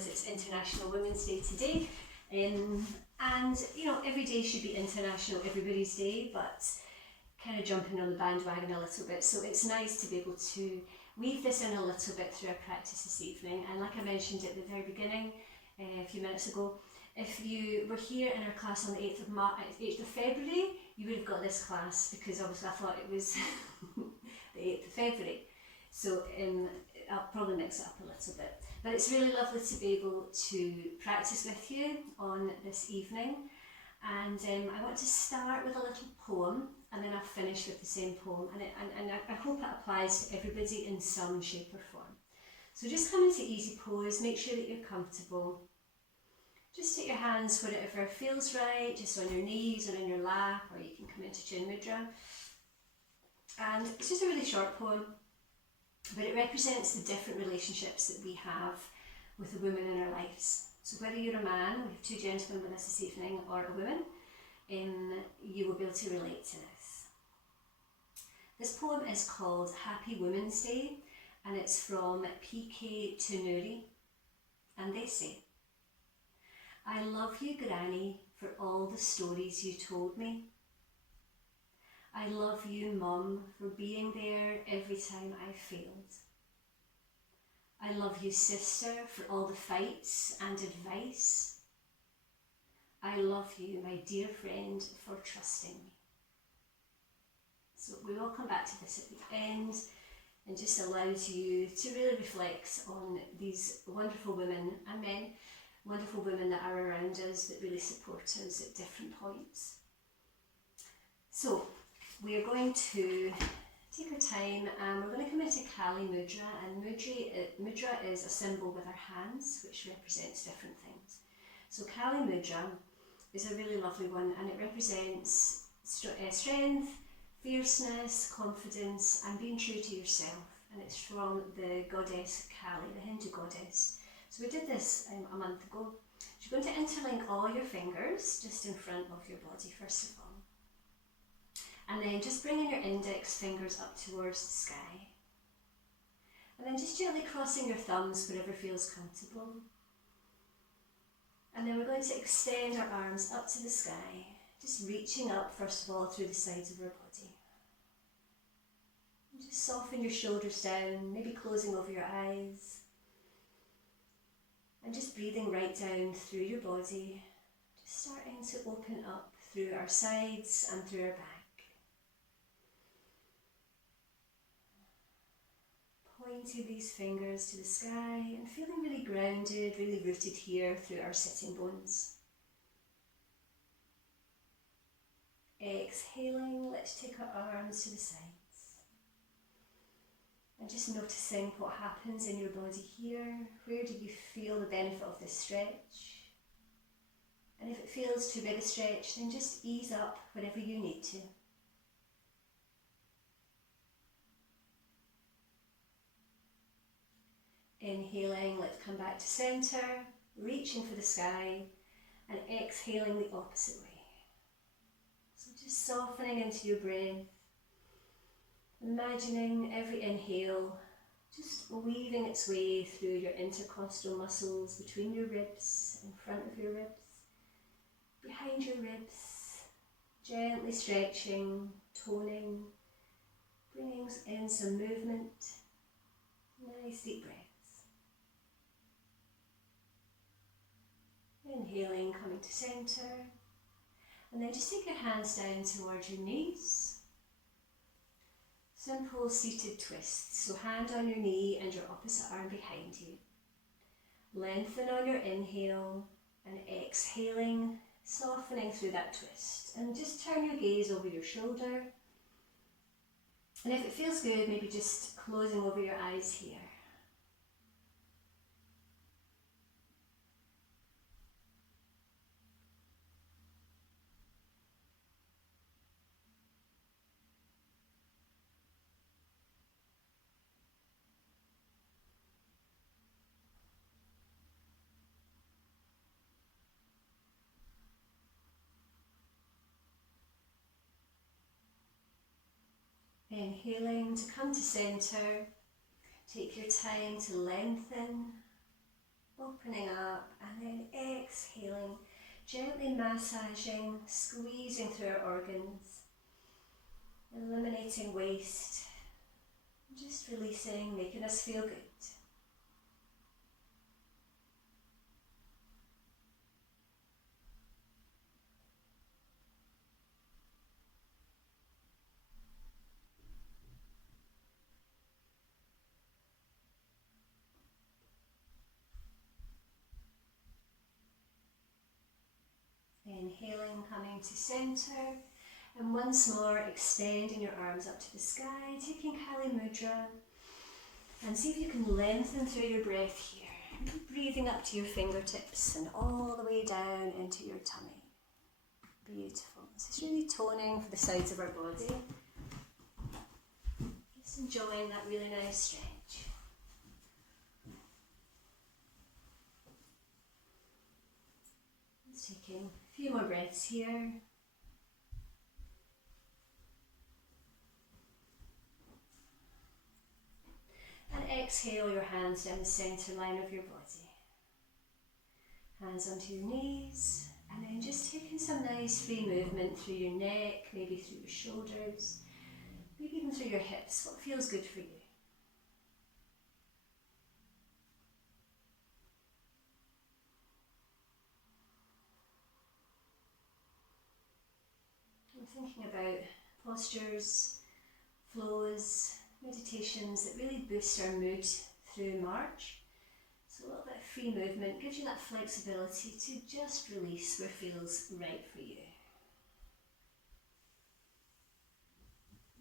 because it's International Women's Day today. And you know, every day should be International Everybody's Day, but kind of jumping on the bandwagon a little bit. So it's nice to be able to weave this in a little bit through our practice this evening. And like I mentioned at the very beginning, a few minutes ago, if you were here in our class on the 8th of February, you would have got this class, because obviously I thought it was the 8th of February. So I'll probably mix it up a little bit. But it's really lovely to be able to practice with you on this evening. And I want to start with a little poem, and then I'll finish with the same poem. And I hope it applies to everybody in some shape or form. So just come into easy pose, make sure that you're comfortable. Just take your hands wherever feels right, just on your knees or in your lap, or you can come into Chin Mudra. And it's just a really short poem, but it represents the different relationships that we have with the women in our lives. So whether you're a man, we have two gentlemen with us this evening, or a woman, you will be able to relate to this. This poem is called Happy Women's Day, and it's from P.K. Tunuri, and they say, I love you, Granny, for all the stories you told me. I love you, Mum, for being there every time I failed. I love you, Sister, for all the fights and advice. I love you, my dear friend, for trusting me. So we will come back to this at the end, and just allows you to really reflect on these wonderful women and men, wonderful women that are around us that really support us at different points. So we are going to take our time, and we're going to come into Kali Mudra, and Mudra is a symbol with our hands which represents different things. So Kali Mudra is a really lovely one, and it represents strength, fierceness, confidence, and being true to yourself. And it's from the goddess Kali, the Hindu goddess. So we did this a month ago. So you're going to interlink all your fingers just in front of your body first of all. And then just bringing your index fingers up towards the sky. And then just gently crossing your thumbs wherever feels comfortable. And then we're going to extend our arms up to the sky, just reaching up first of all through the sides of our body. And just soften your shoulders down, maybe closing over your eyes. And just breathing right down through your body, just starting to open up through our sides and through our back. Pointing these fingers to the sky and feeling really grounded, really rooted here through our sitting bones. Exhaling, let's take our arms to the sides. And just noticing what happens in your body here. Where do you feel the benefit of this stretch? And if it feels too big a stretch, then just ease up wherever you need to. Inhaling, let's come back to centre, reaching for the sky, and exhaling the opposite way. So just softening into your breath. Imagining every inhale just weaving its way through your intercostal muscles, between your ribs, in front of your ribs, behind your ribs, gently stretching, toning, bringing in some movement, nice deep breaths. Inhaling, coming to centre, and then just take your hands down towards your knees. Simple seated twists, so hand on your knee and your opposite arm behind you. Lengthen on your inhale and exhaling, softening through that twist. And just turn your gaze over your shoulder. And if it feels good, maybe just closing over your eyes here. Inhaling to come to centre, take your time to lengthen Opening up and then exhaling, gently massaging, squeezing through our organs, eliminating waste, just releasing, making us feel good. Inhaling, coming to centre, and once more extending your arms up to the sky, taking Kali Mudra, and see if you can lengthen through your breath here, breathing up to your fingertips and all the way down into your tummy. Beautiful. This is really toning for the sides of our body. Just enjoying that really nice stretch. Just taking a few more breaths here. And exhale your hands down the centre line of your body. Hands onto your knees, and then just taking some nice free movement through your neck, maybe through your shoulders, maybe even through your hips, what feels good for you. I'm thinking about postures, flows, meditations that really boost our mood through March. So a little bit of free movement gives you that flexibility to just release where feels right for you.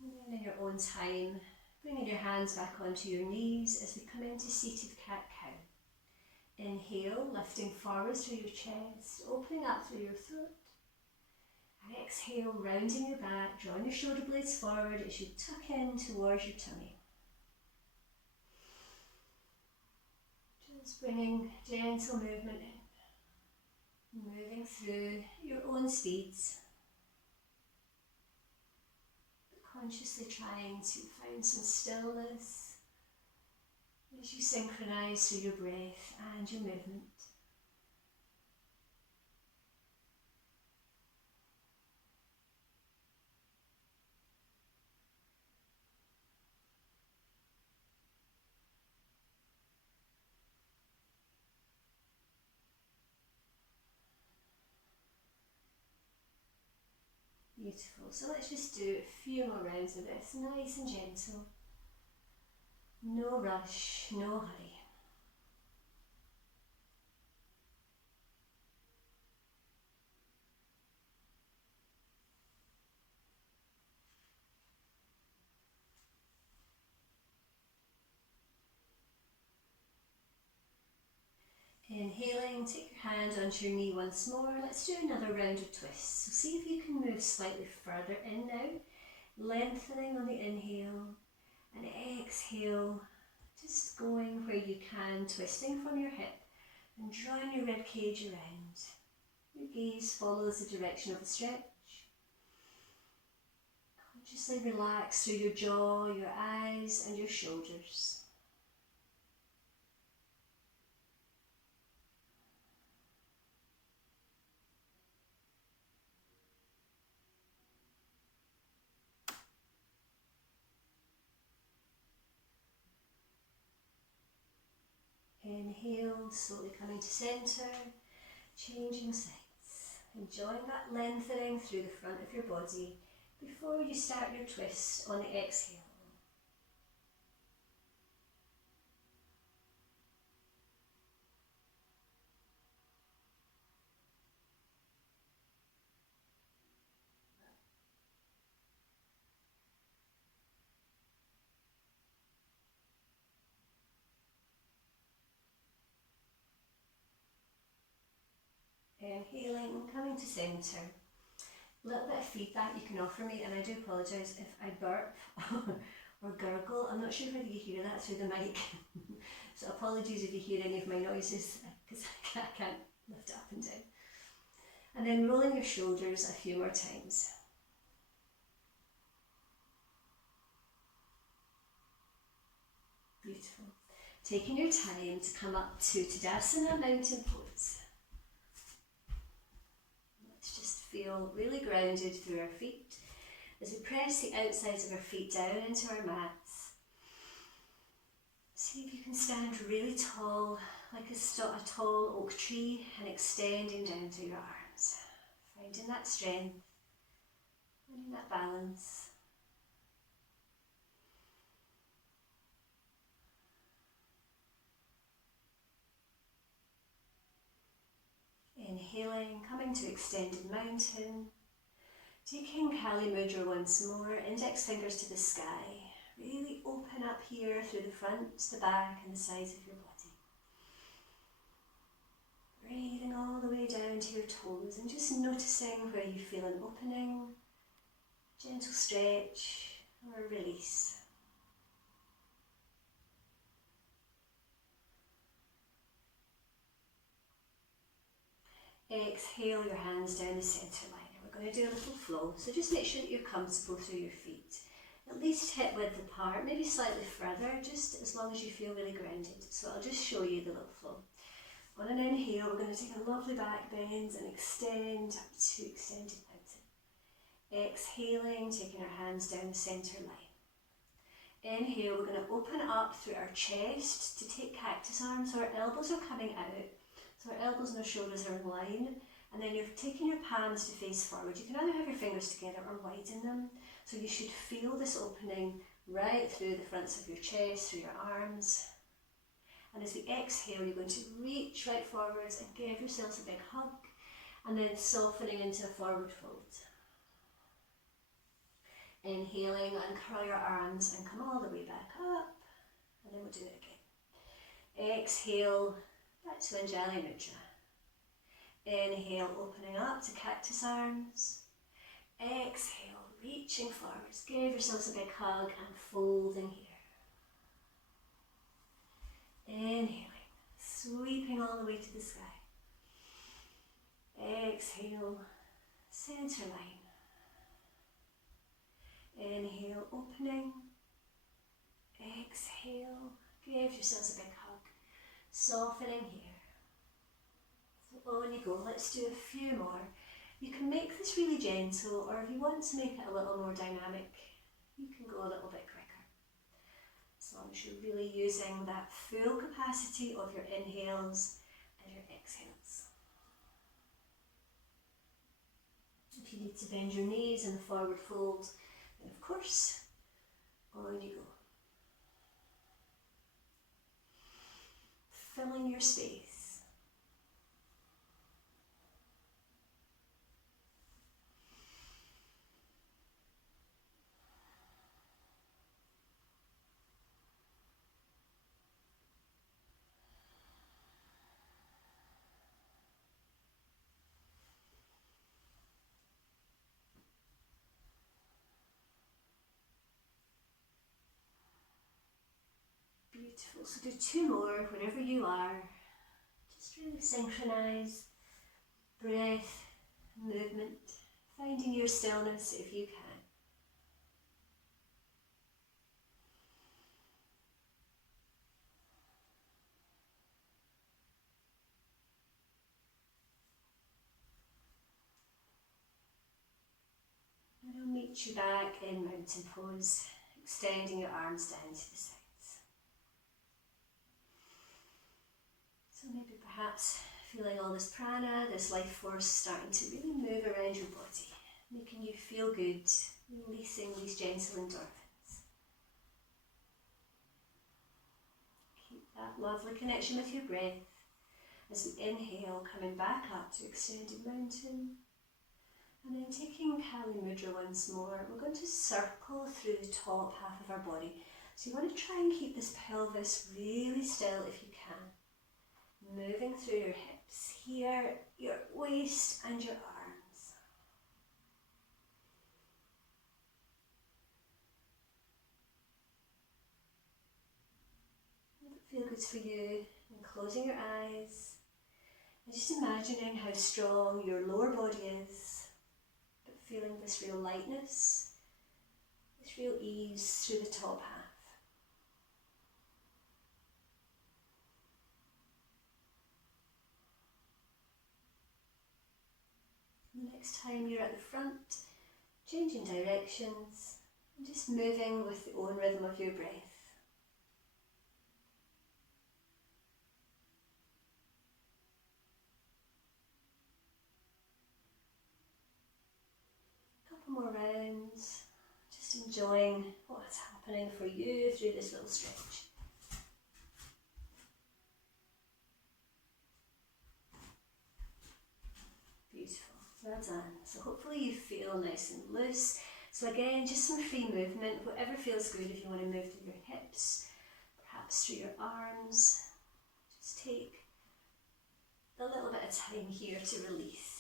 And then in your own time, bringing your hands back onto your knees as we come into seated cat-cow. Inhale, lifting forwards through your chest, opening up through your throat. And exhale, rounding your back, drawing your shoulder blades forward as you tuck in towards your tummy. Just bringing gentle movement in, moving through your own speeds, but consciously trying to find some stillness as you synchronise through your breath and your movement. Beautiful. So let's just do a few more rounds of this, nice and gentle. No rush, no hurry. Inhaling, take your hand onto your knee once more. Let's do another round of twists. So see if you can move slightly further in now, lengthening on the inhale, and exhale, just going where you can, twisting from your hip and drawing your rib cage around. Your gaze follows the direction of the stretch. Consciously relax through your jaw, your eyes and your shoulders. Inhale, slowly coming to centre, changing sides, enjoying that lengthening through the front of your body before you start your twist on the exhale. Inhaling, coming to centre. A little bit of feedback you can offer me, and I do apologise if I burp or gurgle. I'm not sure whether you hear that through the mic. So apologies if you hear any of my noises, because I can't lift it up and down. And then rolling your shoulders a few more times. Beautiful. Taking your time to come up to Tadasana, mountain pose. Let's just feel really grounded through our feet as we press the outsides of our feet down into our mats. See if you can stand really tall, like a tall oak tree, and extending down through your arms. Finding that strength, finding that balance. Inhaling, coming to extended mountain. Taking Kali Mudra once more, index fingers to the sky. Really open up here through the front, the back and the sides of your body. Breathing all the way down to your toes and just noticing where you feel an opening, gentle stretch or a release. Exhale your hands down the centre line. And we're going to do a little flow, so just make sure that you're comfortable through your feet. At least hip width apart, maybe slightly further, just as long as you feel really grounded. So I'll just show you the little flow. On an inhale, we're going to take a lovely back bend and extend up to extended mountain. Exhaling, taking our hands down the centre line. Inhale, we're going to open up through our chest to take cactus arms, so our elbows are coming out. So our elbows and our shoulders are in line, and then you're taking your palms to face forward. You can either have your fingers together or widen them. So you should feel this opening right through the fronts of your chest, through your arms. And as we exhale, you're going to reach right forwards and give yourselves a big hug, and then softening into a forward fold. Inhaling, uncurl your arms and come all the way back up, and then we'll do it again. Exhale, back to Anjali Mudra. Inhale, opening up to cactus arms. Exhale, reaching forwards. Give yourselves a big hug and folding here. Inhaling, sweeping all the way to the sky. Exhale, center line. Inhale, opening. Exhale, give yourselves a big hug. Softening here. So on you go, let's do a few more. You can make this really gentle, or if you want to make it a little more dynamic, you can go a little bit quicker. As long as you're really using that full capacity of your inhales and your exhales. If you need to bend your knees in the forward fold, then of course, on you go. Filling your space. Beautiful. So do two more wherever you are. Just really synchronise breath, movement, finding your stillness if you can. And I'll meet you back in mountain pose, extending your arms down to the sides. So maybe perhaps feeling all this prana, this life force starting to really move around your body, making you feel good, releasing these gentle endorphins. Keep that lovely connection with your breath as we inhale, coming back up to extended mountain. And then taking Kali Mudra once more, we're going to circle through the top half of our body. So you want to try and keep this pelvis really still if you can. Moving through your hips here, your waist and your arms. Let it feel good for you. And closing your eyes. And just imagining how strong your lower body is. But feeling this real lightness, this real ease through the top half. Next time you're at the front, changing directions and just moving with the own rhythm of your breath. A couple more rounds, just enjoying what's happening for you through this little stretch. Beautiful, well done. So hopefully you feel nice and loose. So again, just some free movement, whatever feels good. If you want to move through your hips, perhaps through your arms, just take a little bit of time here to release.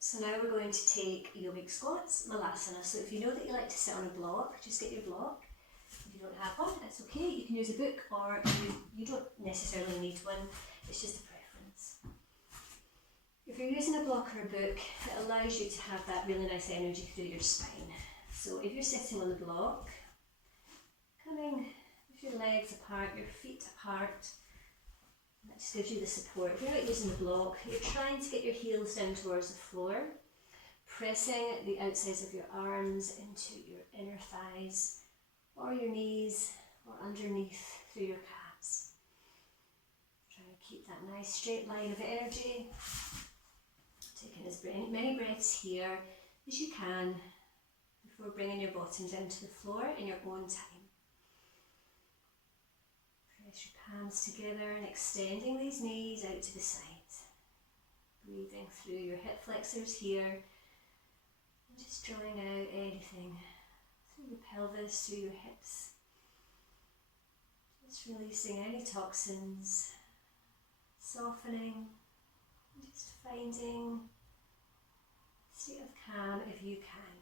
So now we're going to take yogic squats, malasana. So if you know that you like to sit on a block, just get your block. If you don't have one, that's okay. You can use a book, or you don't necessarily need one. It's just a preference. If you're using a block or a book, it allows you to have that really nice energy through your spine. So if you're sitting on the block, coming with your legs apart, your feet apart, that just gives you the support. If you're not using the block, you're trying to get your heels down towards the floor, pressing the outsides of your arms into your inner thighs, or your knees, or underneath through your calves. Try to keep that nice straight line of energy. Taking as many breaths here as you can before bringing your bottom down to the floor in your own time. Press your palms together and extending these knees out to the side. Breathing through your hip flexors here and just drawing out anything through the pelvis, through your hips. Just releasing any toxins, softening, and just finding a state of calm if you can.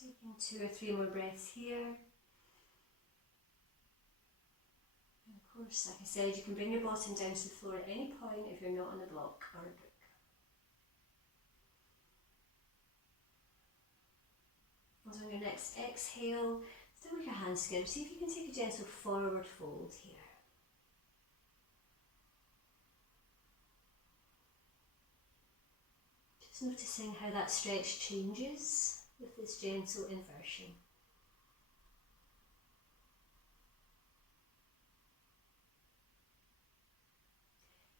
Taking 2 or 3 more breaths here. And of course, like I said, you can bring your bottom down to the floor at any point if you're not on a block or a book. And on your next exhale, still with your hands together, see if you can take a gentle forward fold here. Just noticing how that stretch changes with this gentle inversion.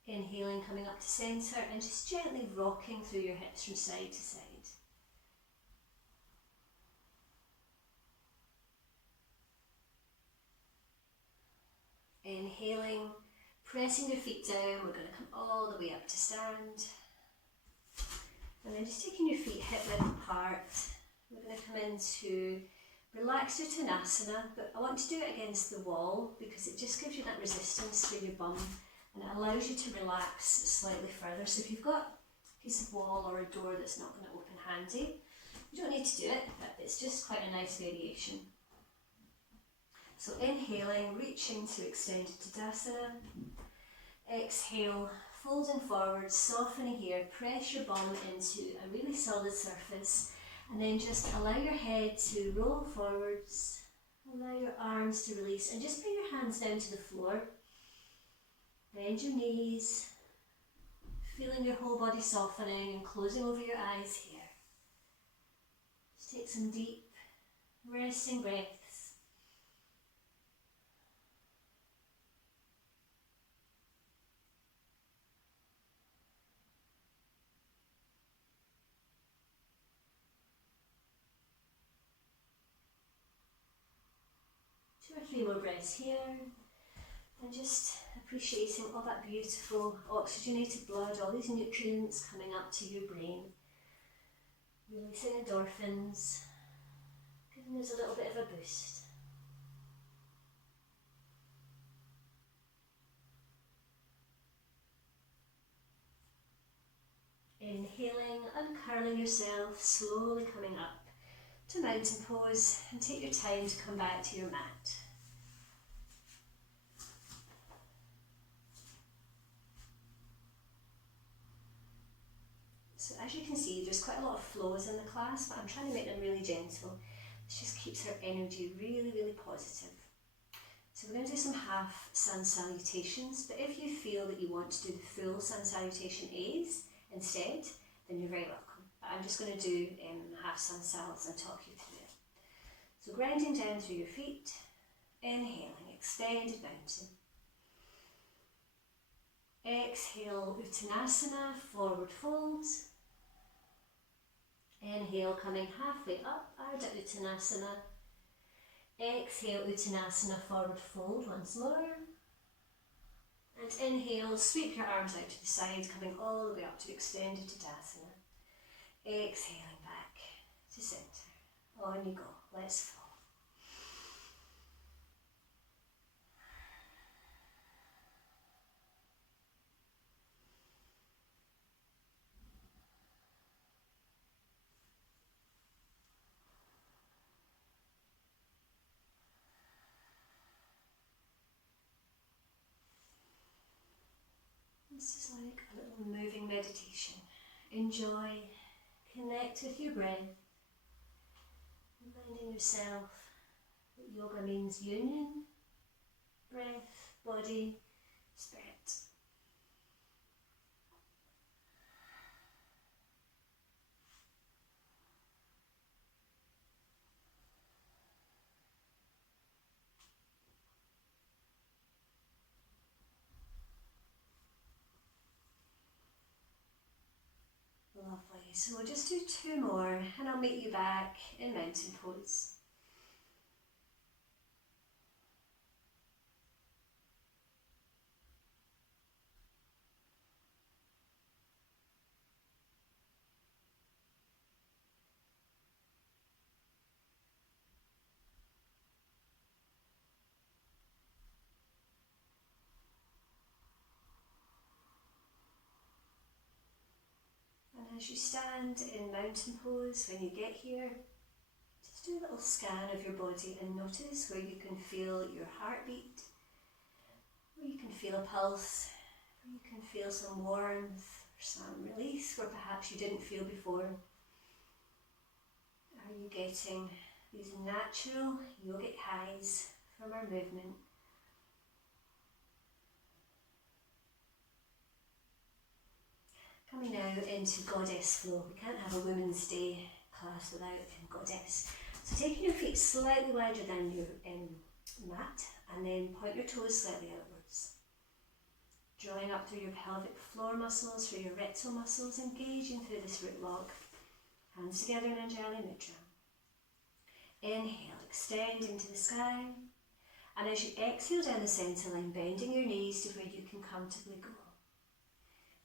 Inhaling, coming up to centre and just gently rocking through your hips from side to side. Inhaling, pressing your feet down, we're going to come all the way up to stand. And then just taking your feet hip width apart, we're going to come into relaxed Uttanasana, but I want to do it against the wall because it just gives you that resistance through your bum and it allows you to relax slightly further. So if you've got a piece of wall or a door that's not going to open handy, you don't need to do it, but it's just quite a nice variation. So inhaling, reaching to extended Tadasana. Exhale, folding forward, softening here, press your bum into a really solid surface and then just allow your head to roll forwards, allow your arms to release and just bring your hands down to the floor. Bend your knees, feeling your whole body softening and closing over your eyes here. Just take some deep, resting breaths. Two or three more breaths here. And just appreciating all that beautiful oxygenated blood, all these nutrients coming up to your brain. Releasing endorphins, giving us a little bit of a boost. Inhaling, uncurling yourself, slowly coming up. to mountain pose and take your time to come back to your mat. So as you can see, there's quite a lot of flows in the class, but I'm trying to make them really gentle. This just keeps our energy really, really positive. So we're going to do some half sun salutations, but if you feel that you want to do the full sun salutation A's instead, then you're very welcome. But I'm just going to do half sun sals and talk you through it. So grounding down through your feet, inhaling, extended mountain. Exhale, Uttanasana, forward fold. Inhale, coming halfway up, Ardha Uttanasana. Exhale, Uttanasana, forward fold once more. And inhale, sweep your arms out to the side, coming all the way up to extended Tadasana. Exhaling back to centre. On you go, let's fall. This is like a little moving meditation. Enjoy, connect with your breath, reminding yourself that yoga means union, breath, body, spirit. Lovely, so we'll just do 2 more and I'll meet you back in mountain pose. As you stand in mountain pose, when you get here, just do a little scan of your body and notice where you can feel your heartbeat, where you can feel a pulse, where you can feel some warmth or some release where perhaps you didn't feel before. Are you getting these natural yogic highs from our movement? Coming now into Goddess flow. We can't have a Women's Day class without Goddess. So taking your feet slightly wider than your mat and then point your toes slightly outwards. Drawing up through your pelvic floor muscles, through your rectal muscles, engaging through this root log. Hands together in Anjali Mudra. Inhale, extend into the sky. And as you exhale down the centre line, bending your knees to where you can comfortably go.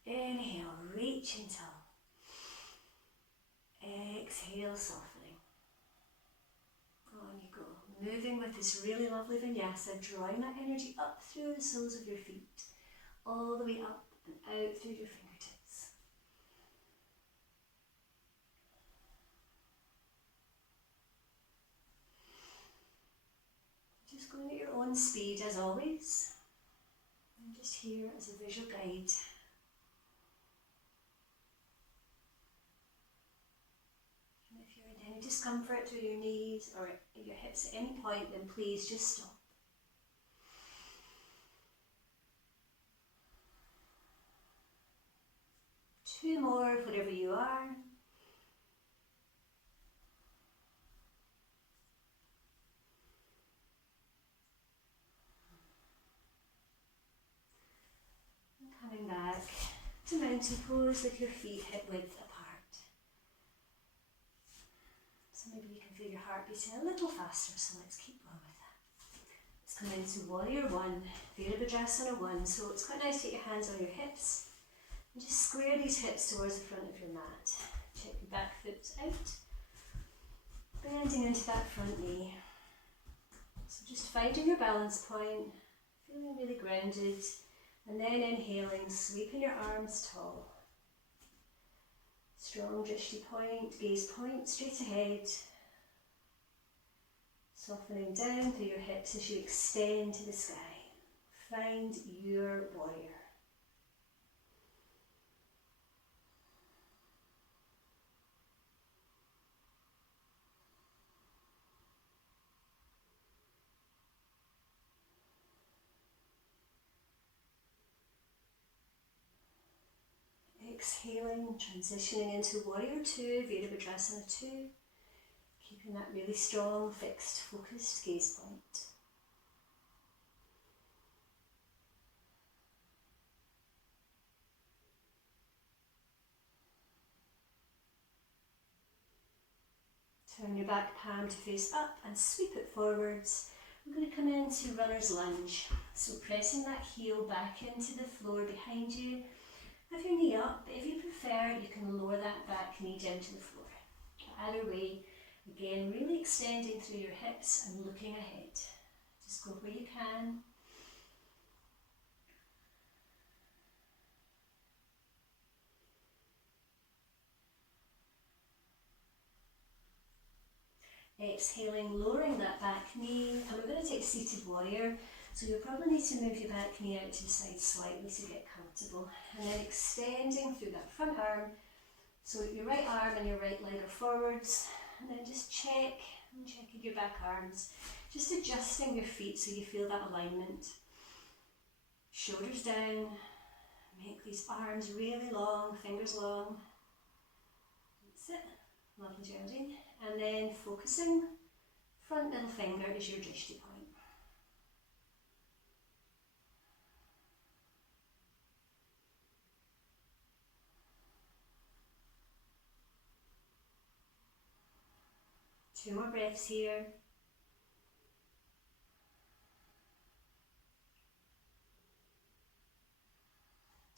Inhale, reaching tall. Exhale, softening. On you go. Moving with this really lovely vinyasa, drawing that energy up through the soles of your feet, all the way up and out through your fingertips. Just going at your own speed as always. I'm just here as a visual guide. Any discomfort through your knees or your hips at any point, then please just stop. Two more, whatever you are. And coming back to mountain pose with your feet hip width apart. So maybe you can feel your heart beating a little faster, so let's keep going with that. Let's come into Warrior 1, Virabhadrasana 1. So it's quite nice to take your hands on your hips and just square these hips towards the front of your mat. Check your back foot out, bending into that front knee. So just finding your balance point, feeling really grounded, and then inhaling, sweeping your arms tall. Strong drishti point, gaze point straight ahead. Softening down through your hips as you extend to the sky. Find your warrior. Exhaling, transitioning into Warrior 2, Virabhadrasana 2, keeping that really strong, fixed, focused gaze point. Turn your back palm to face up and sweep it forwards. We're going to come into runner's lunge. So pressing that heel back into the floor behind you. Have your knee up, but if you prefer, you can lower that back knee down to the floor. Either way, again, really extending through your hips and looking ahead. Just go where you can. Exhaling, lowering that back knee, and we're going to take seated warrior. So you'll probably need to move your back knee out to the side slightly to get comfortable. And then extending through that front arm. So your right arm and your right leg are forwards. And then just checking your back arms. Just adjusting your feet so you feel that alignment. Shoulders down. Make these arms really long, fingers long. That's it. Lovely, Geraldine. And then focusing, front middle finger is your drishti point. Two more breaths here.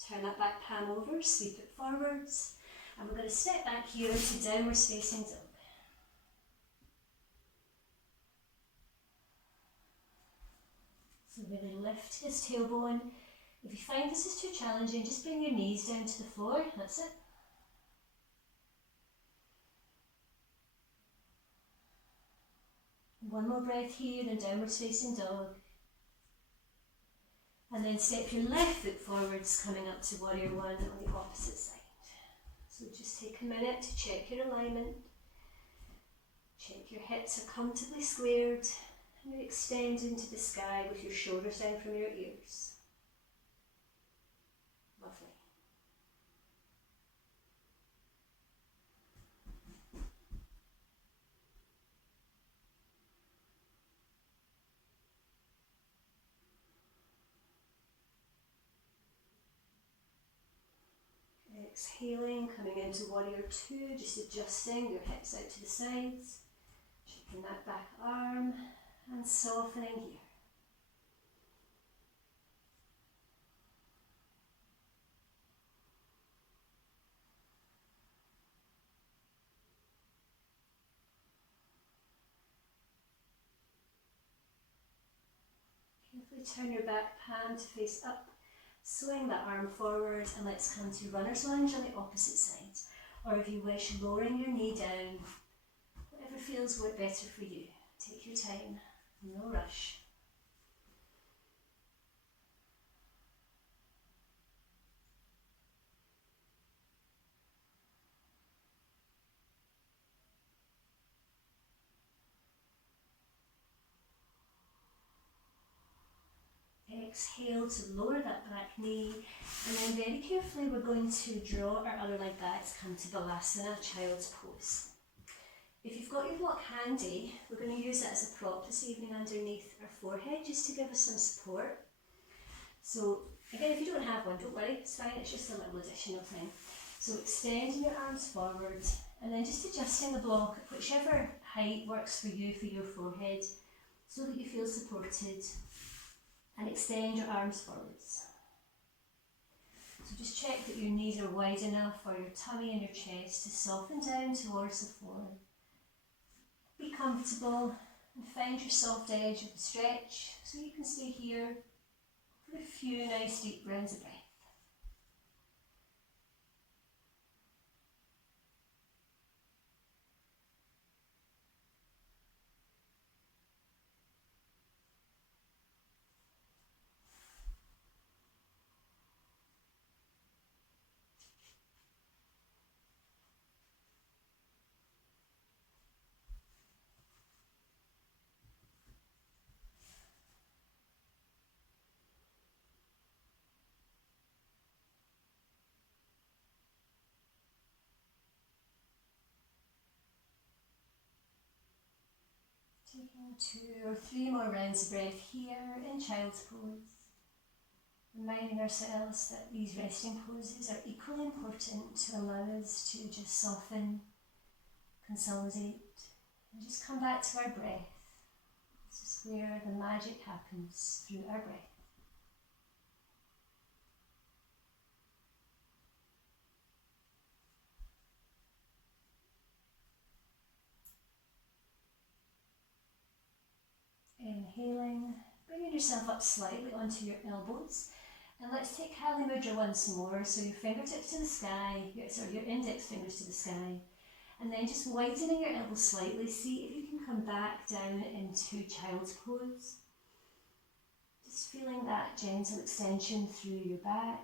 Turn that back palm over, sweep it forwards. And we're going to step back here into downward facing dog. So really lift his tailbone. If you find this is too challenging, just bring your knees down to the floor. That's it. One more breath here, then downward facing dog. And then step your left foot forwards, coming up to warrior one on the opposite side. So just take a minute to check your alignment. Check your hips are comfortably squared. And you extend into the sky with your shoulders down from your ears. Lovely. Exhaling, coming into warrior two, just adjusting your hips out to the sides, shaping that back arm and softening here. Carefully turn your back palm to face up. Swing that arm forward and let's come to runner's lunge on the opposite side. Or if you wish, lowering your knee down. Whatever feels better for you. Take your time, no rush. Exhale to lower that back knee, and then very carefully we're going to draw our other leg back to come to Balasana, child's pose. If you've got your block handy, we're going to use it as a prop this evening underneath our forehead just to give us some support. So again, if you don't have one, don't worry, it's fine, it's just a little additional thing. So extending your arms forward and then just adjusting the block at whichever height works for you for your forehead so that you feel supported. And extend your arms forwards. So just check that your knees are wide enough for your tummy and your chest to soften down towards the floor. Be comfortable and find your soft edge of the stretch so you can stay here for a few nice deep rounds of breath. Taking 2 or 3 more rounds of breath here in child's pose. Reminding ourselves that these resting poses are equally important to allow us to just soften, consolidate, and just come back to our breath. This is where the magic happens, through our breath. Inhaling, bringing yourself up slightly onto your elbows. And let's take Kali Mudra once more. So your fingertips to the sky, your index fingers to the sky. And then just widening your elbows slightly. See if you can come back down into child's pose. Just feeling that gentle extension through your back.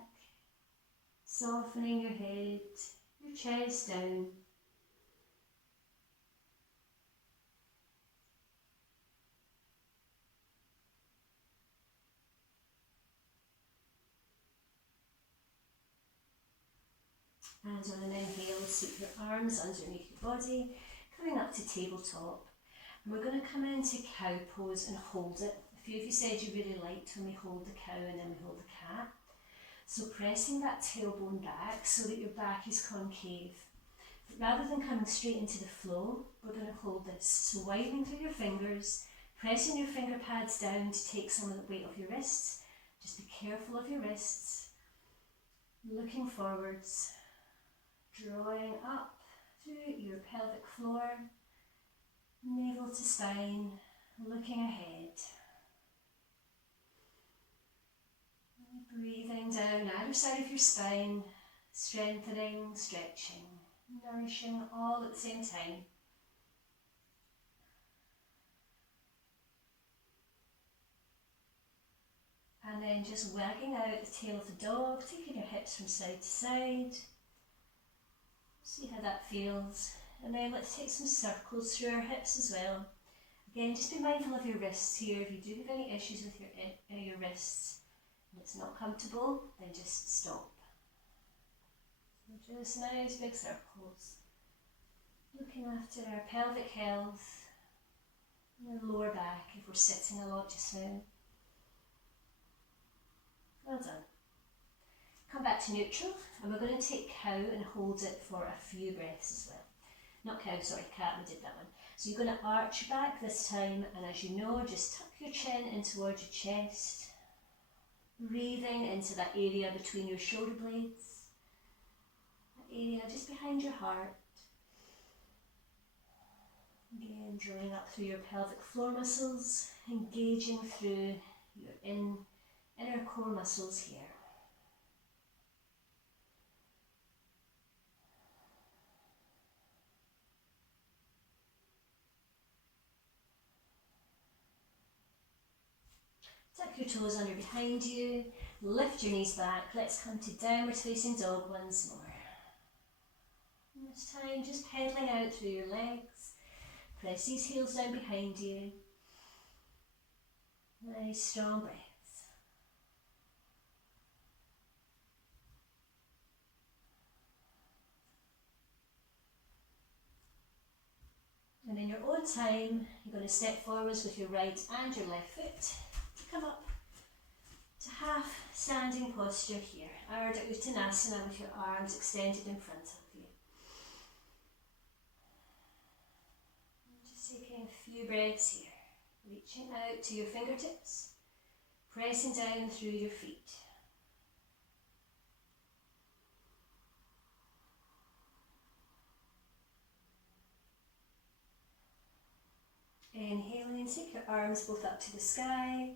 Softening your head, your chest down. And on an inhale, sweep your arms underneath your body, coming up to tabletop. And we're going to come into cow pose and hold it. A few of you said you really liked when we hold the cow and then we hold the cat. So pressing that tailbone back so that your back is concave. But rather than coming straight into the flow, we're going to hold this. So widening through your fingers, pressing your finger pads down to take some of the weight off your wrists. Just be careful of your wrists. Looking forwards. Drawing up through your pelvic floor, navel to spine, looking ahead. Breathing down either side of your spine, strengthening, stretching, nourishing all at the same time. And then just wagging out the tail of the dog, taking your hips from side to side. See how that feels. And then let's take some circles through our hips as well. Again, just be mindful of your wrists here. If you do have any issues with any of your wrists and it's not comfortable, then just stop. So just nice big circles. Looking after our pelvic health and our lower back if we're sitting a lot just now. Well done. Come back to neutral, and we're going to take cow and hold it for a few breaths as well. Not cow, sorry, cat, we did that one. So you're going to arch your back this time, and as you know, just tuck your chin in towards your chest. Breathing into that area between your shoulder blades. That area just behind your heart. Again, drawing up through your pelvic floor muscles, engaging through your inner core muscles here. Tuck your toes under behind you, lift your knees back. Let's come to downward facing dog once more. And this time just pedaling out through your legs. Press these heels down behind you. Nice strong breaths. And in your own time, you're going to step forwards with your right and your left foot to come up to half standing posture here. Ardha Uttanasana with your arms extended in front of you. And just taking a few breaths here. Reaching out to your fingertips, pressing down through your feet. Inhaling, take your arms both up to the sky,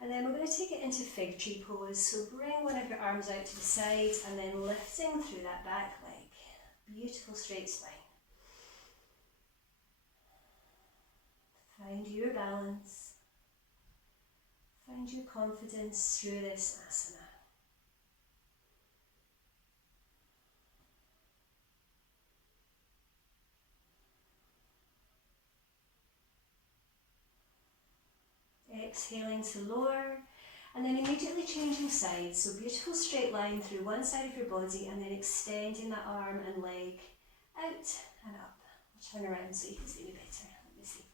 and then we're going to take it into fig tree pose. So bring one of your arms out to the side and then lifting through that back leg. Beautiful straight spine. Find your balance. Find your confidence through this asana. Exhaling to lower, and then immediately changing sides. So beautiful straight line through one side of your body, and then extending that arm and leg out and up. I'll turn around so you can see me better. Let me see.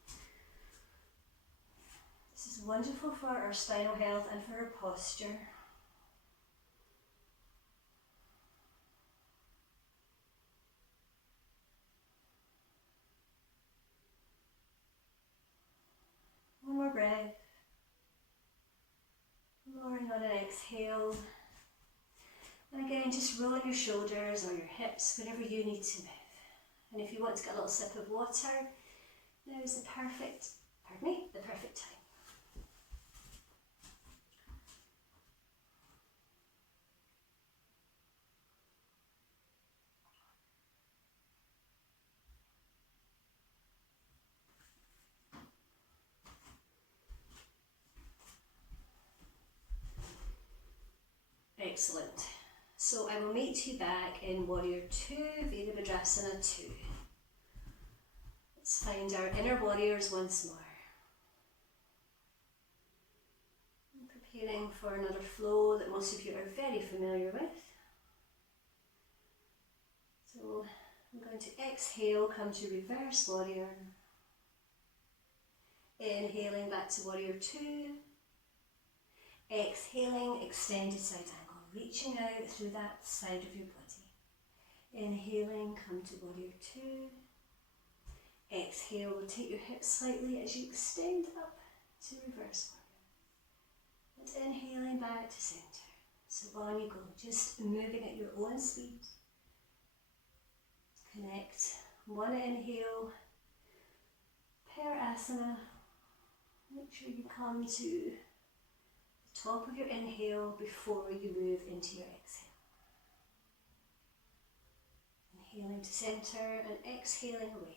wonderful for our spinal health and for our posture. One more breath. Lowering on an exhale. And again, just rolling your shoulders or your hips, wherever you need to move. And if you want to get a little sip of water, now is the perfect time. Excellent. So I will meet you back in Warrior 2, Virabhadrasana 2. Let's find our inner warriors once more. And preparing for another flow that most of you are very familiar with. So I'm going to exhale, come to reverse warrior. Inhaling back to Warrior 2. Exhaling, extended side angle, reaching out through that side of your body. Inhaling, come to Warrior 2. Exhale, rotate your hips slightly as you extend up to reverse warrior. And inhaling back to center. So on you go, just moving at your own speed. Connect. One inhale per asana. Make sure you come to the top of your inhale before you move into your exhale. Inhaling to center and exhaling away.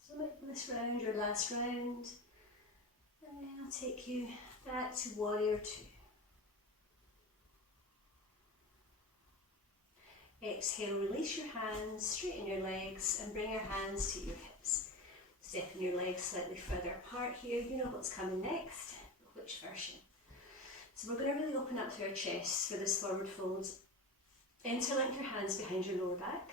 So make this round your last round, and then I'll take you back to Warrior 2. Exhale, release your hands, straighten your legs and bring your hands to your hips. Stepping your legs slightly further apart here, you know what's coming next, but which version. So we're going to really open up through our chest for this forward fold. Interlink your hands behind your lower back.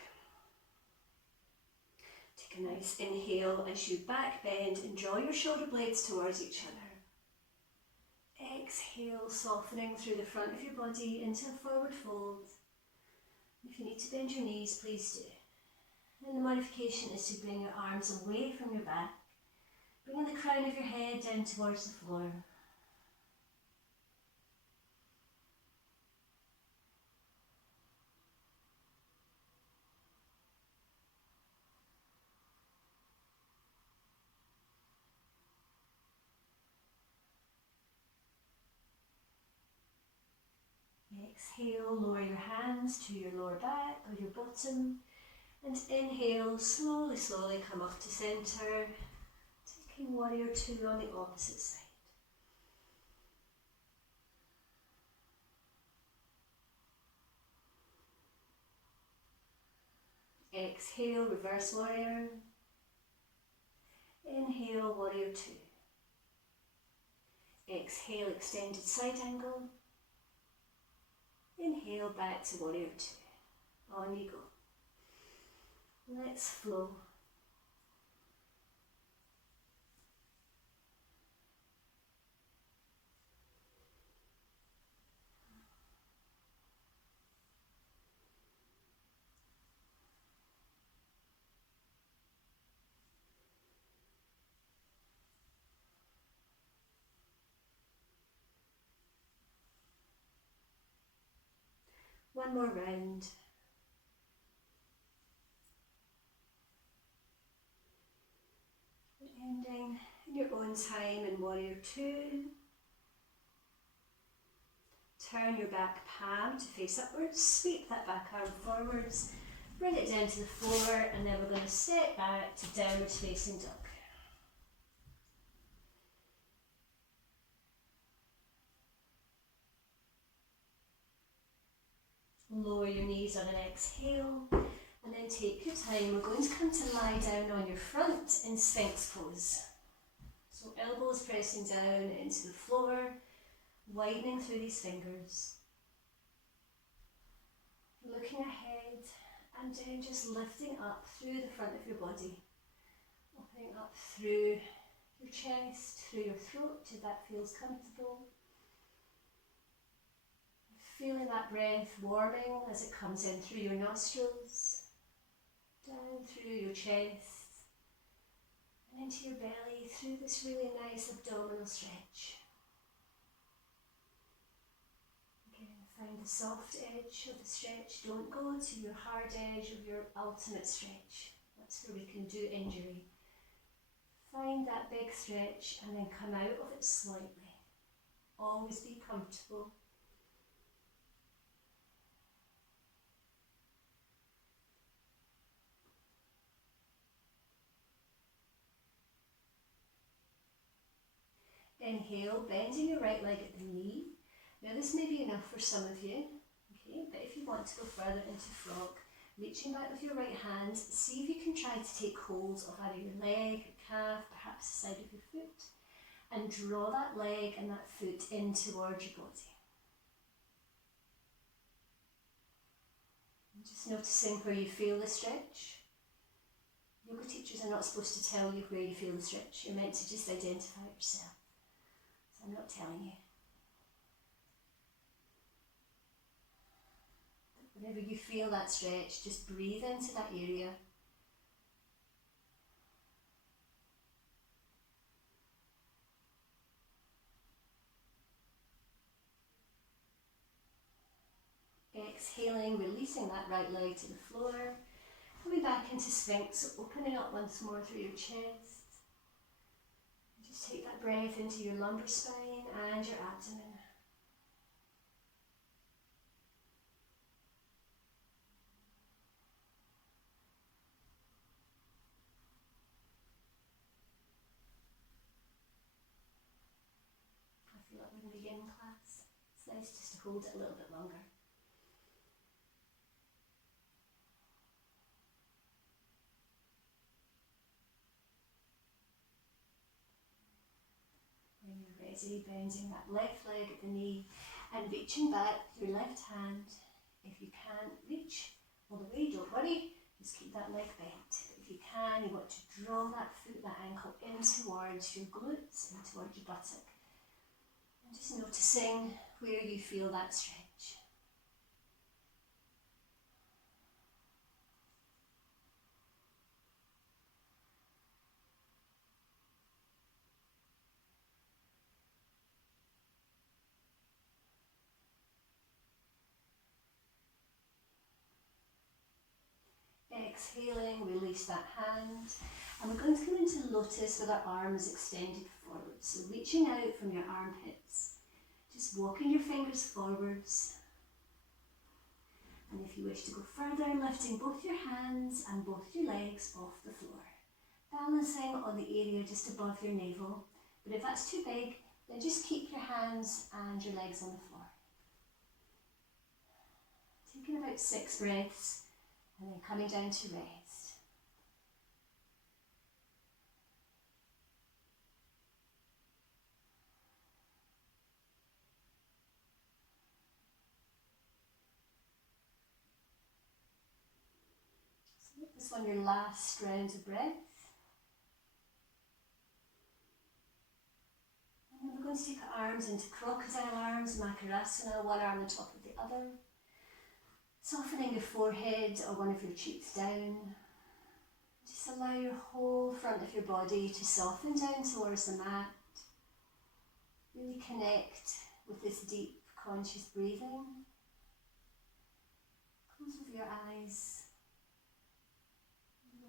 Take a nice inhale as you back bend and draw your shoulder blades towards each other. Exhale, softening through the front of your body into a forward fold. If you need to bend your knees, please do. And the modification is to bring your arms away from your back, bringing the crown of your head down towards the floor. Exhale, lower your hands to your lower back or your bottom, and inhale, slowly come up to centre, taking Warrior 2 on the opposite side. Exhale, reverse warrior. Inhale, Warrior 2. Exhale, extended side angle. Inhale, back to Warrior 2. On you go. Let's flow. One more round. Ending in your own time in Warrior 2. Turn your back palm to face upwards, sweep that back arm forwards, bring it down to the floor, and then we're going to step back to downward facing dog. Lower your knees on an exhale And then take your time. We're going to come to lie down on your front in Sphinx pose. So elbows pressing down into the floor, widening through these fingers. Looking ahead and then just lifting up through the front of your body. Opening up through your chest, through your throat, if that feels comfortable. Feeling that breath warming as it comes in through your nostrils, down through your chest, and into your belly through this really nice abdominal stretch. Again, find the soft edge of the stretch. Don't go to your hard edge of your ultimate stretch. That's where we can do injury. Find that big stretch and then come out of it slightly. Always be comfortable. Inhale, bending your right leg at the knee. Now this may be enough for some of you, okay, but if you want to go further into frog, reaching back with your right hand, see if you can try to take hold of either your leg, your calf, perhaps the side of your foot, and draw that leg and that foot in towards your body. And just noticing where you feel the stretch. Yoga teachers are not supposed to tell you where you feel the stretch. You're meant to just identify it yourself. So I'm not telling you. Whenever you feel that stretch, just breathe into that area. Exhaling, releasing that right leg to the floor. Coming back into Sphinx, opening up once more through your chest. Just take that breath into your lumbar spine and your abdomen. I feel like we're in beginning class. It's nice just to hold it a little bit longer. When you're ready, bending that left leg at the knee and reaching back with your left hand. If you can't reach all the way, don't worry, just keep that leg bent. If you can, you want to draw that foot, that ankle in towards your glutes, in towards your buttock. And just noticing where you feel that stretch. Exhaling, release that hand. And we're going to come into lotus with our arms extended forward. So reaching out from your armpits, just walking your fingers forwards. And if you wish to go further, lifting both your hands and both your legs off the floor. Balancing on the area just above your navel. But if that's too big, then just keep your hands and your legs on the floor. Taking about 6 breaths. And then coming down to rest. So make this one your last round of breath. And then we're going to take our arms into crocodile arms, Makarasana, one arm on top of the other. Softening your forehead or one of your cheeks down. Just allow your whole front of your body to soften down towards the mat. Really connect with this deep, conscious breathing. Close over your eyes.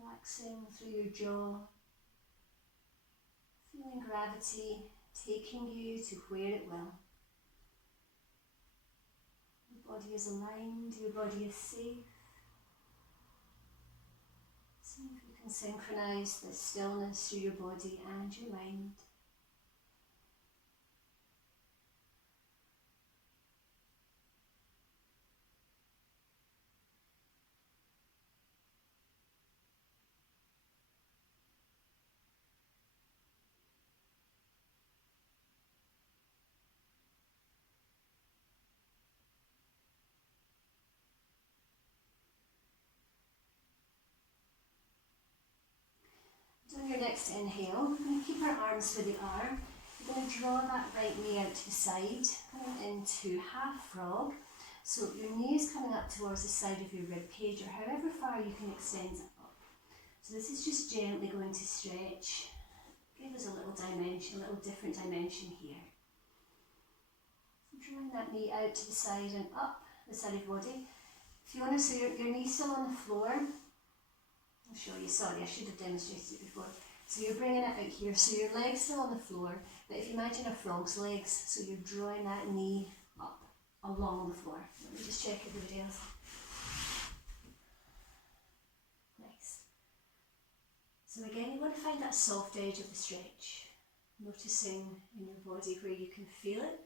Relaxing through your jaw. Feeling gravity taking you to where it will. Your body is aligned, your body is safe. See if you can synchronize the stillness through your body and your mind. next inhale, we're going to keep our arms where they are. We're going to draw that right knee out to the side, coming into half frog. So your knee is coming up towards the side of your rib cage, or however far you can extend it up. So this is just gently going to stretch. Give us a little dimension, a little different dimension here. So drawing that knee out to the side and up the side of your body. If you want to, so your knee's still on the floor. I'll show you, sorry, I should have demonstrated it before. So you're bringing it out here, so your leg's still on the floor, but if you imagine a frog's legs, so you're drawing that knee up along the floor. Let me just check everybody else. Nice. So again, you want to find that soft edge of the stretch, noticing in your body where you can feel it.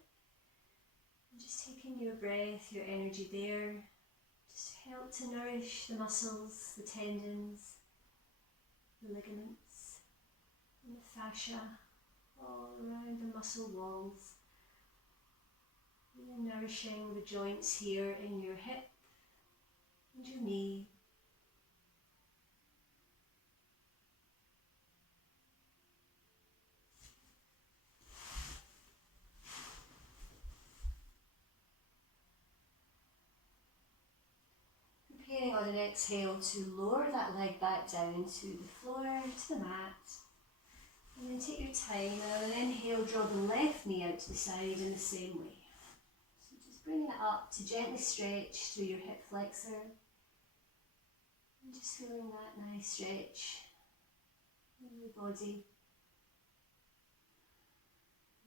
And just taking your breath, your energy there, just help to nourish the muscles, the tendons, the ligaments, and the fascia all around the muscle walls. Really nourishing the joints here in your hip and your knee. Preparing on an exhale to lower that leg back down to the floor, to the mat. And then take your time, and on an inhale, draw the left knee out to the side in the same way. So just bringing it up to gently stretch through your hip flexor. And just feeling that nice stretch in your body.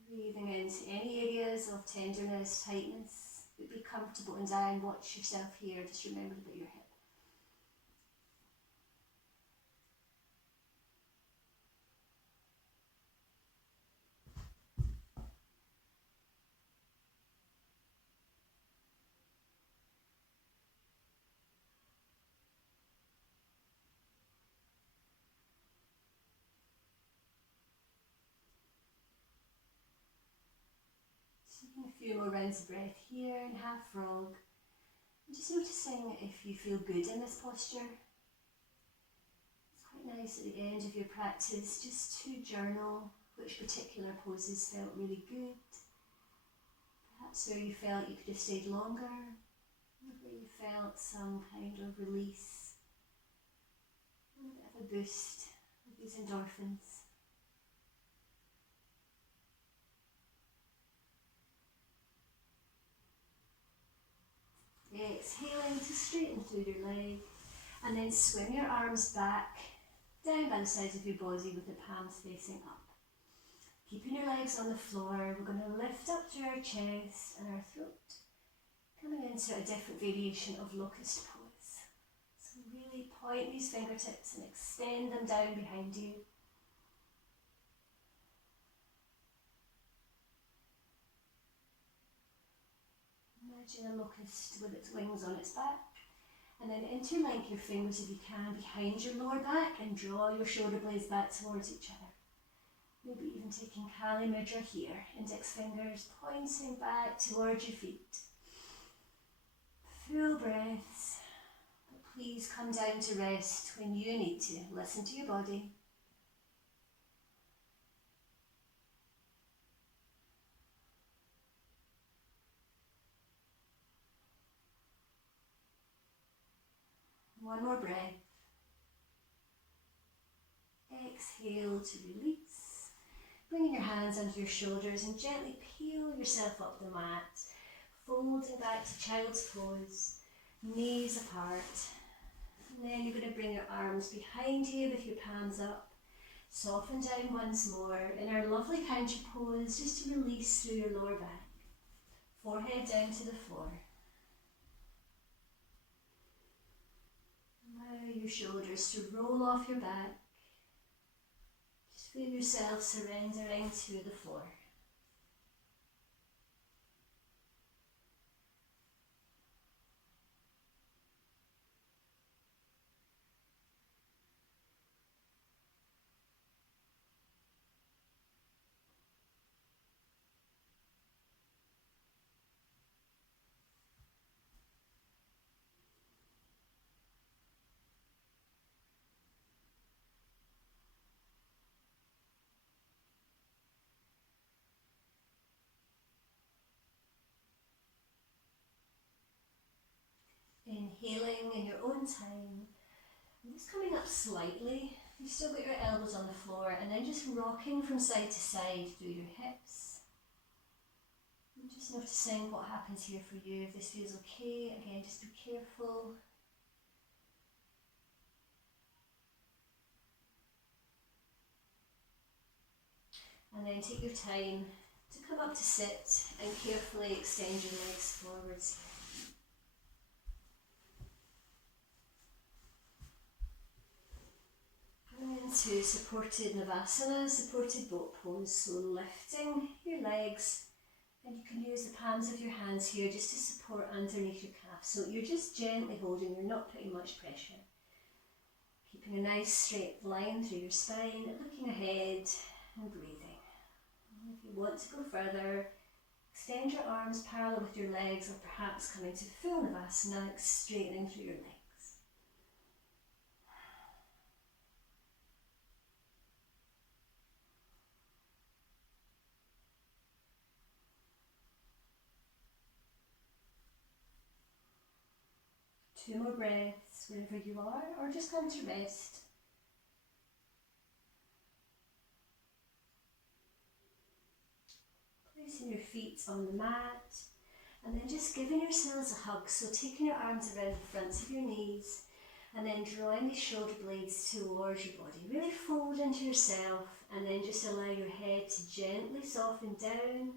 Breathing into any areas of tenderness, tightness, but be comfortable and down. Watch yourself here, just remember about your hip. Taking a few more rounds of breath here in half frog. And just noticing if you feel good in this posture. It's quite nice at the end of your practice just to journal which particular poses felt really good. Perhaps where you felt you could have stayed longer, or where you felt some kind of release, and a bit of a boost with these endorphins. Exhaling to straighten through your leg, and then swing your arms back down by the sides of your body with the palms facing up. Keeping your legs on the floor, we're going to lift up through our chest and our throat, coming into a different variation of locust pose. So really point these fingertips and extend them down behind you. Imagine a locust with its wings on its back, and then interlink your fingers if you can behind your lower back and draw your shoulder blades back towards each other. Maybe even taking Kali Mudra here, index fingers pointing back towards your feet. Full breaths, but please come down to rest when you need to. Listen to your body. One more breath. Exhale to release. Bringing your hands under your shoulders and gently peel yourself up the mat. Folding back to child's pose, knees apart. And then you're going to bring your arms behind you with your palms up. Soften down once more in our lovely counter pose, just to release through your lower back. Forehead down to the floor. Allow your shoulders to roll off your back. Just feel yourself surrendering to the floor. Inhaling in your own time, and just coming up slightly. You've still got your elbows on the floor, and then just rocking from side to side through your hips. And just noticing what happens here for you. If this feels okay, again, just be careful. And then take your time to come up to sit and carefully extend your legs forwards. Going into supported Navasana, supported boat pose, so lifting your legs, and you can use the palms of your hands here just to support underneath your calf. So you're just gently holding, you're not putting much pressure. Keeping a nice straight line through your spine, looking ahead and breathing. And if you want to go further, extend your arms parallel with your legs, or perhaps coming to full Navasana, straightening through your legs. 2 more breaths wherever you are, or just come to rest. Placing your feet on the mat, and then just giving yourselves a hug. So taking your arms around the fronts of your knees, and then drawing the shoulder blades towards your body. Really fold into yourself, and then just allow your head to gently soften down.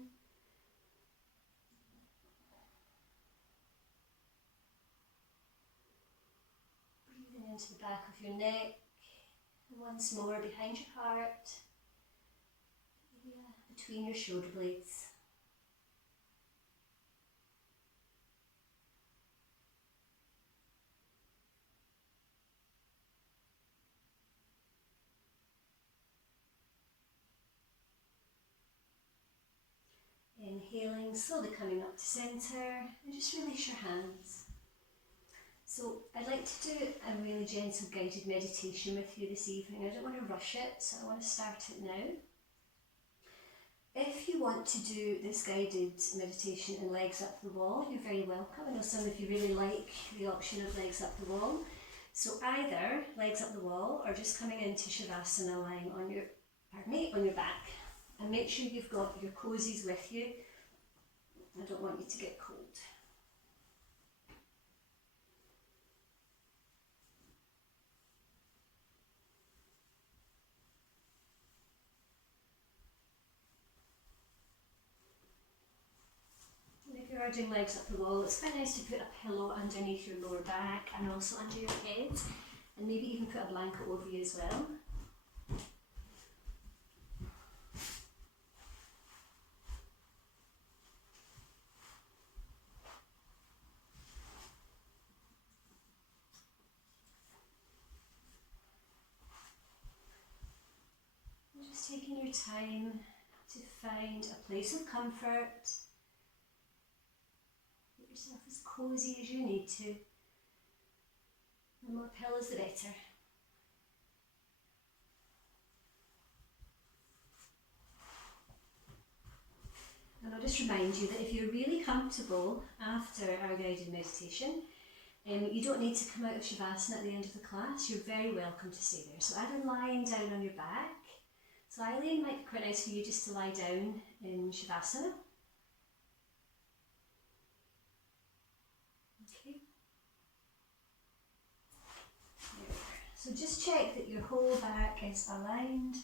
Breathing into the back of your neck, and once more behind your heart, between your shoulder blades. Inhaling, slowly coming up to centre, and just release your hands. So I'd like to do a really gentle guided meditation with you this evening. I don't want to rush it, so I want to start it now. If you want to do this guided meditation in legs up the wall, you're very welcome. I know some of you really like the option of legs up the wall. So either legs up the wall, or just coming into Shavasana, lying on your, on your back. And make sure you've got your cozies with you. I don't want you to get cold. And if you are doing legs up the wall, it's quite nice to put a pillow underneath your lower back and also under your head. And maybe even put a blanket over you as well. Taking your time to find a place of comfort. Get yourself as cosy as you need to. The more pillows, the better. And I'll just remind you that if you're really comfortable after our guided meditation, you don't need to come out of Shavasana at the end of the class. You're very welcome to stay there. So either lying down on your back. So Eileen, might be quite nice for you just to lie down in Shavasana. Okay. So just check that your whole back is aligned,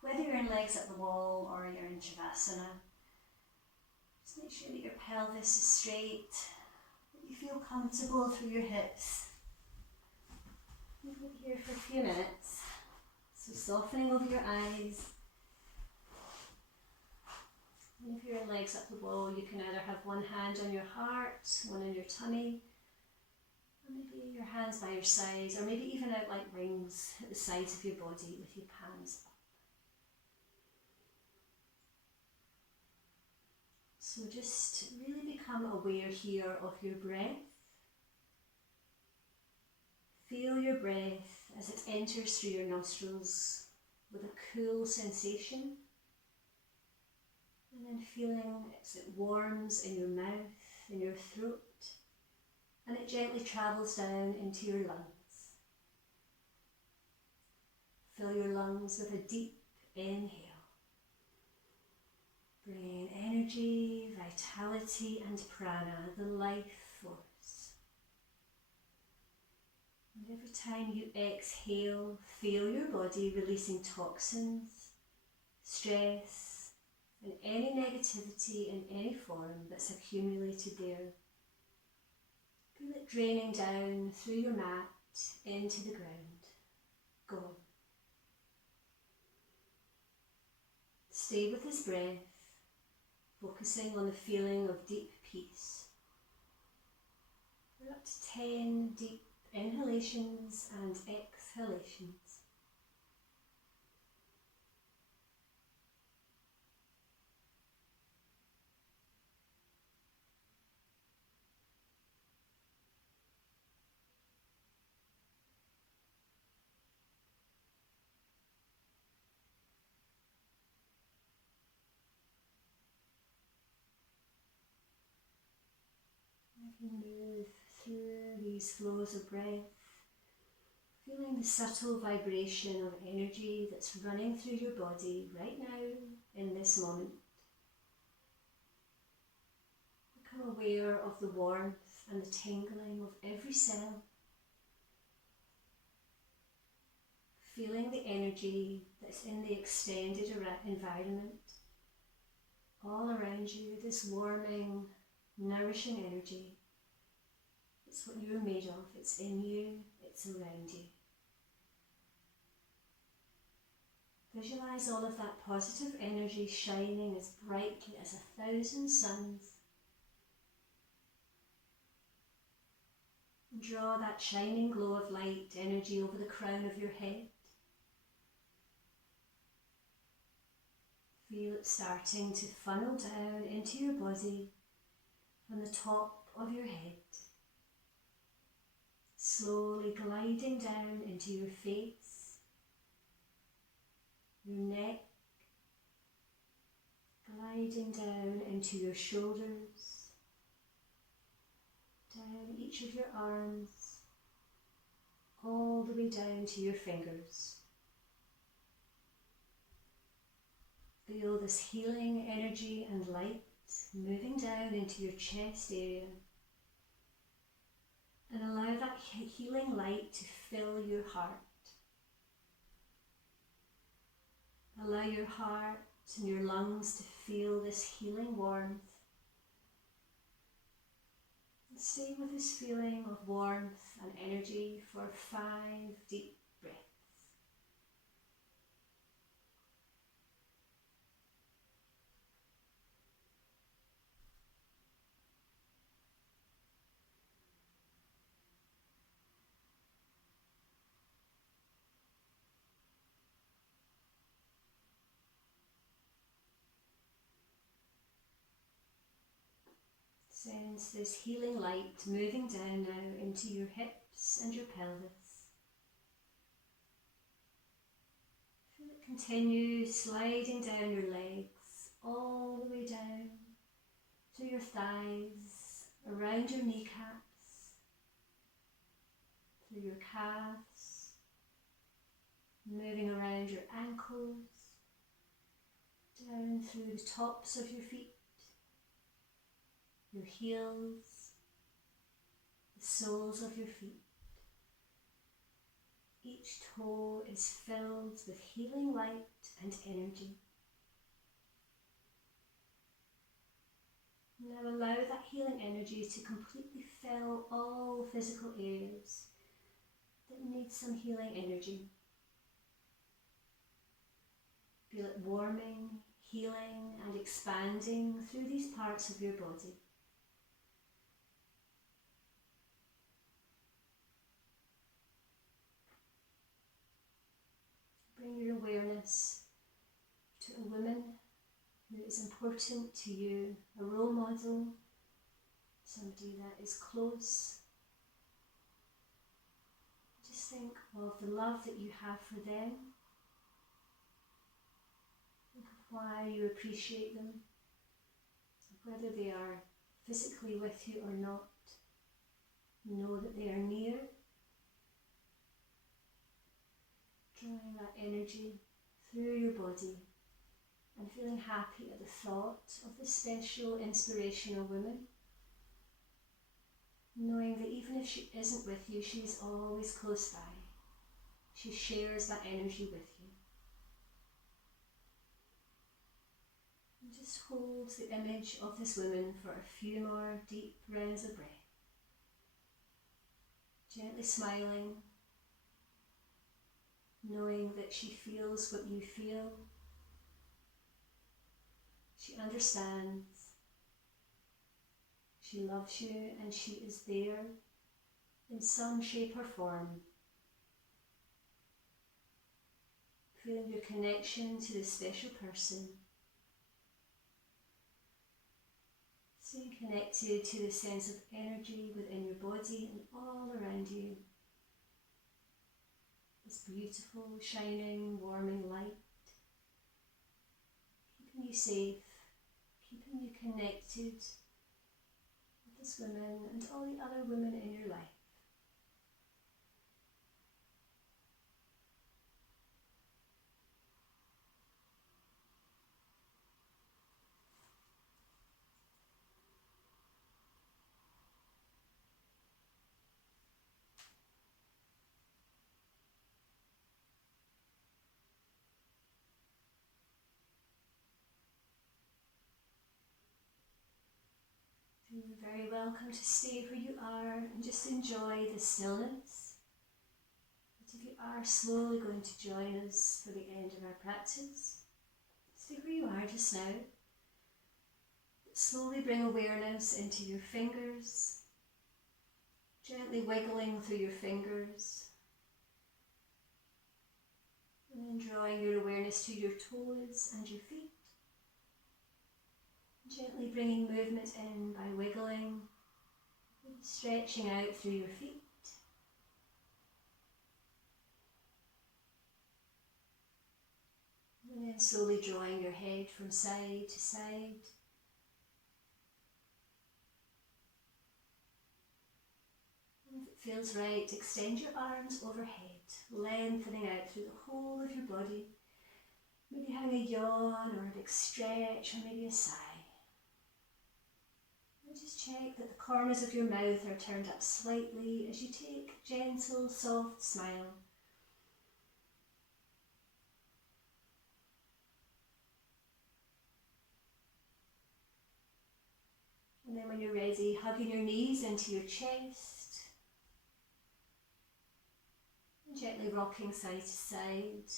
whether you're in legs at the wall or you're in Shavasana. Just make sure that your pelvis is straight, that you feel comfortable through your hips. Leave it here for a few minutes. So softening over your eyes. And if you're in legs up the wall, you can either have one hand on your heart, one on your tummy, or maybe your hands by your sides, or maybe even out like rings at the sides of your body with your palms up. So just really become aware here of your breath. Feel your breath as it enters through your nostrils with a cool sensation, and then feeling as it warms in your mouth, in your throat, and it gently travels down into your lungs. Fill your lungs with a deep inhale. Bring in energy, vitality and prana, the life force. And every time you exhale, feel your body releasing toxins, stress, and any negativity in any form that's accumulated there. Feel it draining down through your mat into the ground. Gone. Stay with this breath, focusing on the feeling of deep peace. We're up to 10 deep inhalations and exhalations. Move through these flows of breath, feeling the subtle vibration of energy that's running through your body right now in this moment. Become aware of the warmth and the tingling of every cell, feeling the energy that's in the extended environment all around you, this warming, nourishing energy. It's what you're made of, it's in you, it's around you. Visualize all of that positive energy shining as brightly as 1,000 suns. And draw that shining glow of light energy over the crown of your head. Feel it starting to funnel down into your body from the top of your head. Slowly gliding down into your face, your neck, gliding down into your shoulders, down each of your arms, all the way down to your fingers. Feel this healing energy and light moving down into your chest area. And allow that healing light to fill your heart. Allow your heart and your lungs to feel this healing warmth. And stay with this feeling of warmth and energy for 5 deep breaths. Sense this healing light moving down now into your hips and your pelvis. Feel it continue sliding down your legs, all the way down to your thighs, around your kneecaps, through your calves, moving around your ankles, down through the tops of your feet, your heels, the soles of your feet. Each toe is filled with healing light and energy. Now allow that healing energy to completely fill all physical areas that need some healing energy. Feel it warming, healing and expanding through these parts of your body. Bring your awareness to a woman who is important to you, a role model, somebody that is close. Just think of the love that you have for them. Think of why you appreciate them, whether they are physically with you or not. Know that they are near. Drawing that energy through your body and feeling happy at the thought of this special inspirational woman. Knowing that even if she isn't with you, she is always close by. She shares that energy with you. And just hold the image of this woman for a few more deep rounds of breath. Gently smiling, knowing that she feels what you feel. She understands. She loves you and she is there in some shape or form. Feeling your connection to this special person. Staying connected to the sense of energy within your body and all around you. This beautiful, shining, warming light. Keeping you safe, keeping you connected with this woman and all the other women in your life. You're very welcome to stay where you are and just enjoy the stillness. But if you are slowly going to join us for the end of our practice, stay where you are just now. Slowly bring awareness into your fingers, gently wiggling through your fingers, and then drawing your awareness to your toes and your feet. Gently bringing movement in by wiggling, stretching out through your feet. And then slowly drawing your head from side to side. And if it feels right, extend your arms overhead, lengthening out through the whole of your body. Maybe having a yawn or a big stretch or maybe a sigh. Just check that the corners of your mouth are turned up slightly as you take a gentle, soft smile. And then when you're ready, hugging your knees into your chest. And gently rocking side to side.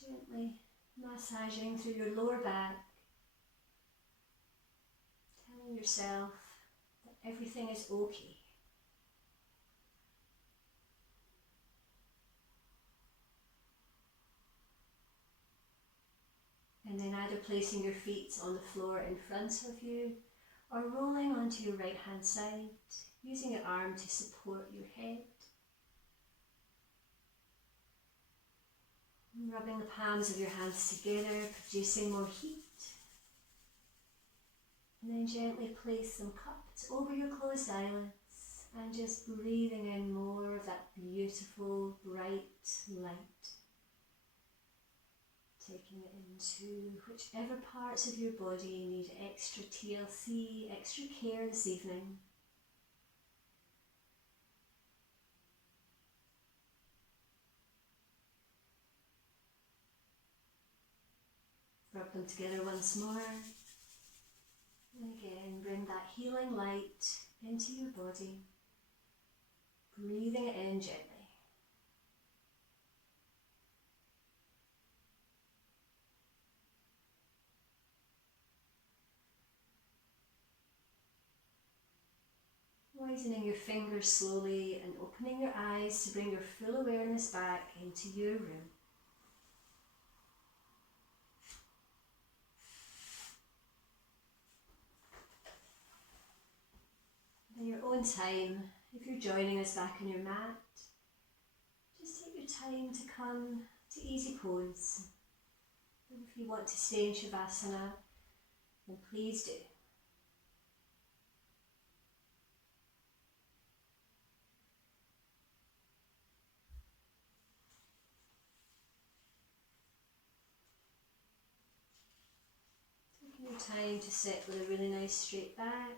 Gently massaging through your lower back. Telling yourself that everything is okay. And then either placing your feet on the floor in front of you or rolling onto your right hand side, using your arm to support your head. And rubbing the palms of your hands together, producing more heat. And then gently place them cupped over your closed eyelids and just breathing in more of that beautiful, bright light. Taking it into whichever parts of your body need extra TLC, extra care this evening. Rub them together once more. And again, bring that healing light into your body, breathing it in gently. Widening your fingers slowly and opening your eyes to bring your full awareness back into your room. In your own time, if you're joining us back on your mat, just take your time to come to easy pose. And if you want to stay in Shavasana, then please do. time to sit with a really nice straight back.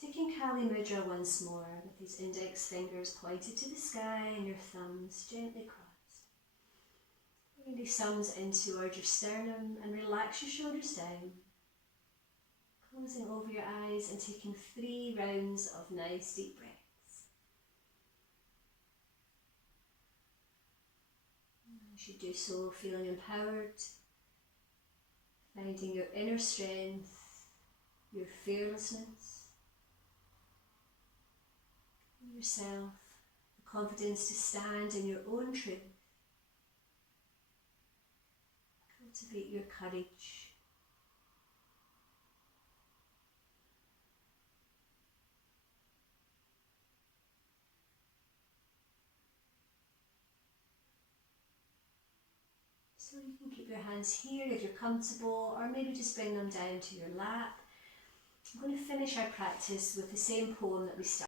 Taking Kali Mudra once more with these index fingers pointed to the sky and your thumbs gently crossed. Bring these thumbs in towards your sternum and relax your shoulders down. Closing over your eyes and taking 3 rounds of nice deep breaths. As you do so, feeling empowered, finding your inner strength, your fearlessness, yourself, the confidence to stand in your own truth. Cultivate your courage. So you can keep your hands here if you're comfortable, or maybe just bring them down to your lap. I'm going to finish our practice with the same poem that we started.